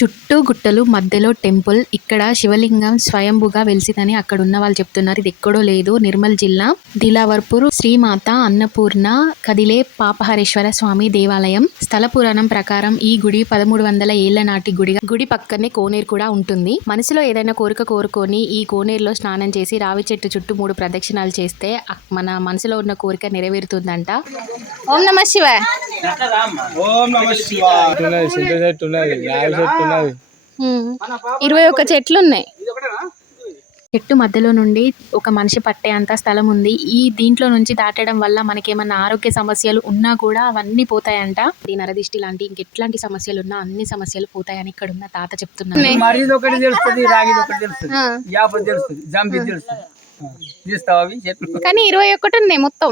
చుట్టూ గుట్టలు మధ్యలో టెంపుల్. ఇక్కడ శివలింగం స్వయంభుగా వెలిసిందని అక్కడ ఉన్న వాళ్ళు చెప్తున్నారు. ఇది ఎక్కడో లేదు, నిర్మల్ జిల్లా దిలావర్పూర్ శ్రీమాత అన్నపూర్ణ కదిలే పాపహరేశ్వర స్వామి దేవాలయం. స్థల పురాణం ప్రకారం ఈ గుడి 1300 ఏళ్ల నాటి గుడి పక్కనే కోనేరు కూడా ఉంటుంది. మనసులో ఏదైనా కోరిక కోరుకొని ఈ కోనేరులో స్నానం చేసి రావి చెట్టు చుట్టూ 3 ప్రదక్షిణాలు చేస్తే మన మనసులో ఉన్న కోరిక నెరవేరుతుందంట. ఓం నమః శివాయ. ఓం నమః శివాయ. 21 చెట్లు ఉన్నాయి. చెట్టు మధ్యలో నుండి ఒక మనిషి పట్టే అంత స్థలం ఉంది. ఈ దీంట్లో నుంచి దాటడం వల్ల మనకేమన్నా ఆరోగ్య సమస్యలు ఉన్నా కూడా అవన్నీ పోతాయంట. ఈ నరదిష్టి లాంటి ఇంకెట్లాంటి సమస్యలు ఉన్నా అన్ని సమస్యలు పోతాయని ఇక్కడ ఉన్న తాత చెప్తున్నారు. కానీ 21 ఉన్నాయి మొత్తం.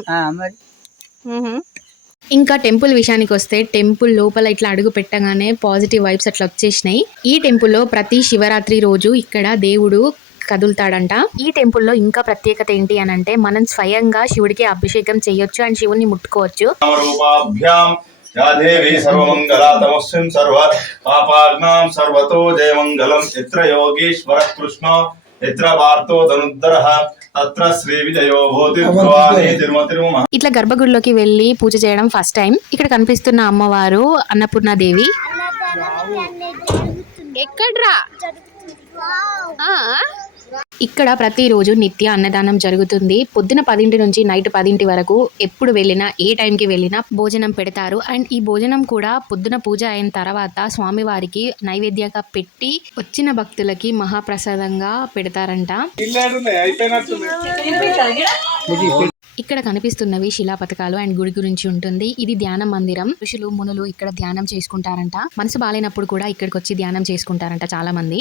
ఇంకా టెంపుల్ విషయానికి వస్తే టెంపుల్ లోపల ఇట్లా అడుగు పెట్టగానే పాజిటివ్ వైబ్స్ అట్లా వచ్చేసినాయి. ఈ టెంపుల్లో ప్రతి శివరాత్రి రోజు ఇక్కడ దేవుడు కదులుతాడంట. ఈ టెంపుల్లో ఇంకా ప్రత్యేకత ఏంటి అని అంటే మనం స్వయంగా శివుడికి అభిషేకం చేయొచ్చు అండ్ శివుని ముట్టుకోవచ్చు. ఇట్లా గర్భగుడిలోకి వెళ్ళి పూజ చేయడం ఫస్ట్ టైం. ఇక్కడ కనిపిస్తున్న అమ్మవారు అన్నపూర్ణాదేవి. ఎక్కడ్రా ఇక్కడ ప్రతిరోజు నిత్య అన్నదానం జరుగుతుంది. పొద్దున 10 నుంచి నైట్ 10 వరకు ఎప్పుడు వెళ్ళినా ఏ టైంకి వెళ్ళినా భోజనం పెడతారు. అండ్ ఈ భోజనం కూడా పొద్దున పూజ అయిన తర్వాత స్వామివారికి నైవేద్యంగా పెట్టి వచ్చిన భక్తులకి మహాప్రసాదంగా పెడతారంట. ఇక్కడ కనిపిస్తున్నవి శిలా పథకాలు అండ్ గుడి గురించి ఉంటుంది. ఇది ధ్యాన మందిరం. ఋషులు మునులు ఇక్కడ ధ్యానం చేసుకుంటారంట. మనసు బాలేనప్పుడు కూడా ఇక్కడికి వచ్చి ధ్యానం చేసుకుంటారంట చాలా మంది.